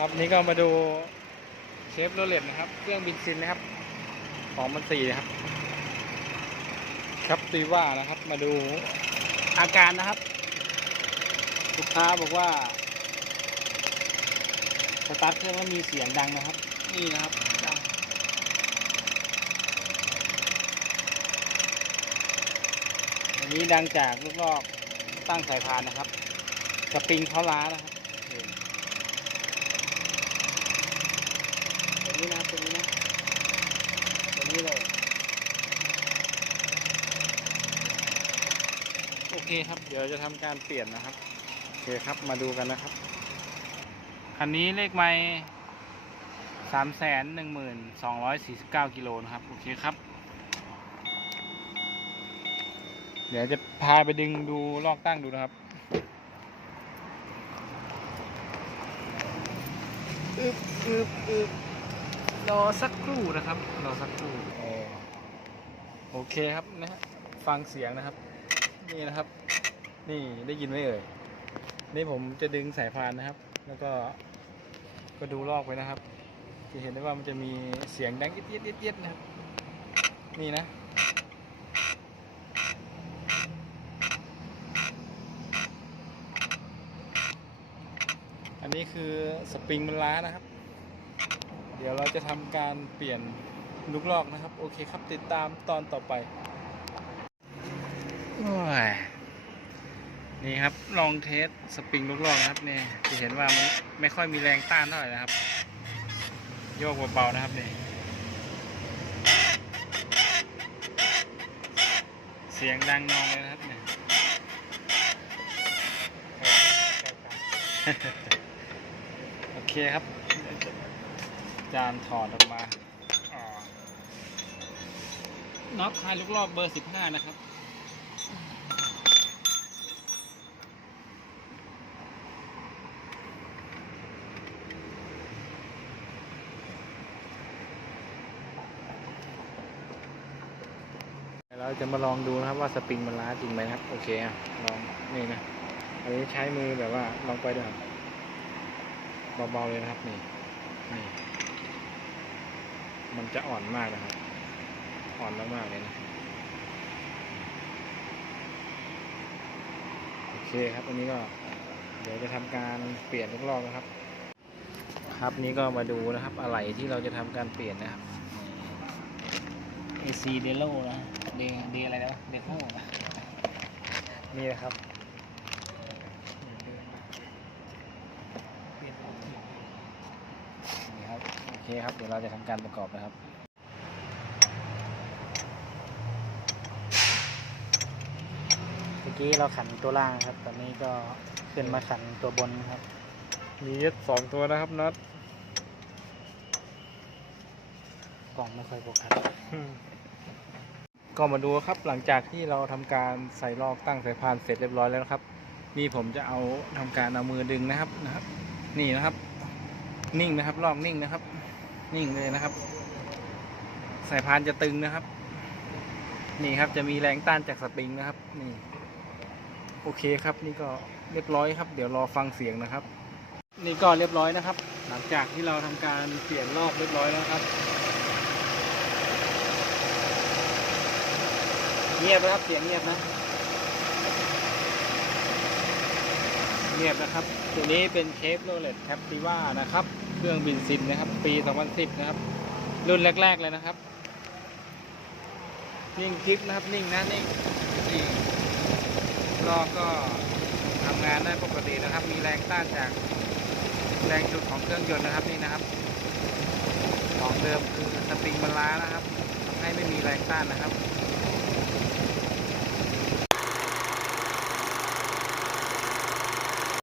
ครับนี่ก็มาดูเชฟโรเลตนะครับ เครื่องบินซินนะครับ ของมันสี่นะครับ ครับตีว่านะครับ มาดูอาการนะครับลูกค้าบอกว่าสตาร์ทเครื่องแล้วมีเสียงดังนะครับ นี่นะครับดังอันนี้ดังจากลูกลอกตั้งสายพานนะครับสปริงเขาล้านะครับ นี่ตัวนี้นะตัวนี้นะตัวนี้เลยโอเคครับ เดี๋ยวจะทำการเปลี่ยนนะครับโอเคครับมาดูกันนะครับคันนี้เลขไม่สามแสนหนึ่งหมื่นสองร้อยสี่สิบเก้ากิโลนะครับโอเคครับ เดี๋ยวจะพาไปดึงดูลอกตั้งดูนะครับอึบอึบอึบ รอสักครู่นะครับ รอสักครู่โอเคครับนะฮะฟังเสียงนะครับ นี่นะครับ นี่ได้ยินไหมเอ่ยนี่ผมจะดึงสายพานนะครับ แล้วก็ก็ดูลอกไว้นะครับ จะเห็นได้ว่ามันจะมีเสียงดังเตียดเอี๊ยดเอี๊ยดนะครับนี่นะอันนี้คือสปริงมันล้านะครับ เดี๋ยวเราจะทำการเปลี่ยนลูกลอกนะครับ โอเคครับติดตามตอนต่อไปนี่ครับลองเทสสปริงลูกลอกนะครับเนี่ยจะเห็นว่ามันไม่ค่อยมีแรงต้านเท่าไหร่นะครับ โยกเบาๆนะครับเนี่ยเสียงดังนองเลยนะครับเนี่ยโอเคครับ จานถอดออกมาน็อตคลายลูกรอบเบอร์สิบห้านะครับเราจะมาลองดูนะครับว่าสปริงมันล้าจริงไหมครับ โอเคอะลองนี่นะอันนี้ใช้มือแบบว่าลองไปด้วยเบาๆเลยนะครับนี่นี่ มันจะอ่อนมากนะครับ อ่อนมากๆเลยนะ โอเคครับอันนี้ก็ เดี๋ยวจะทำการเปลี่ยนทุกรอบนะครับ ครับนี่ก็มาดูนะครับอะไรที่เราจะทำการเปลี่ยนนะครับ AC d e l o นะ D D อะไรนะ d e l o นี่นะครับ นี่ครับ โอ เคครับ เดี๋ยวเราจะทำการประกอบนะครับเมื่อกี้เราขันตัวล่างครับ ตอนนี้ก็ขึ้นมาขันตัวบนครับ มียึดสองตัวนะครับน็อตกล่องไม่ค่อยปกติก็มาดูครับหลังจากที่เราทำการใส่ลอกตั้งสายพานเสร็จเรียบร้อยแล้วนะครับ นี่ผมจะเอาทำการเอามือดึงนะครับนะครับ นี่นะครับ นิ่งนะครับลอกนิ่งนะครับ นิ่งเลยนะครับ สายพานจะตึงนะครับ นี่ครับจะมีแรงต้านจากสปริงนะครับ นี่ โอเคครับ นี่ก็เรียบร้อยครับ เดี๋ยวรอฟังเสียงนะครับ นี่ก็เรียบร้อยนะครับ หลังจากที่เราทำการเปลี่ยนรอบเรียบร้อยแล้วครับ เงียบนะครับเสียงเงียบนะ เงียบนะครับ ตัวนี้เป็นเชฟโรเลตแคปติว่านะครับ เครื่องบินซินนะครับ ปี 2010 นะครับ รุ่นแรก ๆ เลยนะครับ นิ่งคลิกนะครับ นิ่งนะนิ่งนี่ลอกก็ทำงานได้ปกตินะครับ มีแรงต้านจากแรงจุดของเครื่องยนต์นะครับนี่นะครับ ของเดิมคือสปริงบรรล้านะครับทำให้ไม่มีแรงต้านนะครับ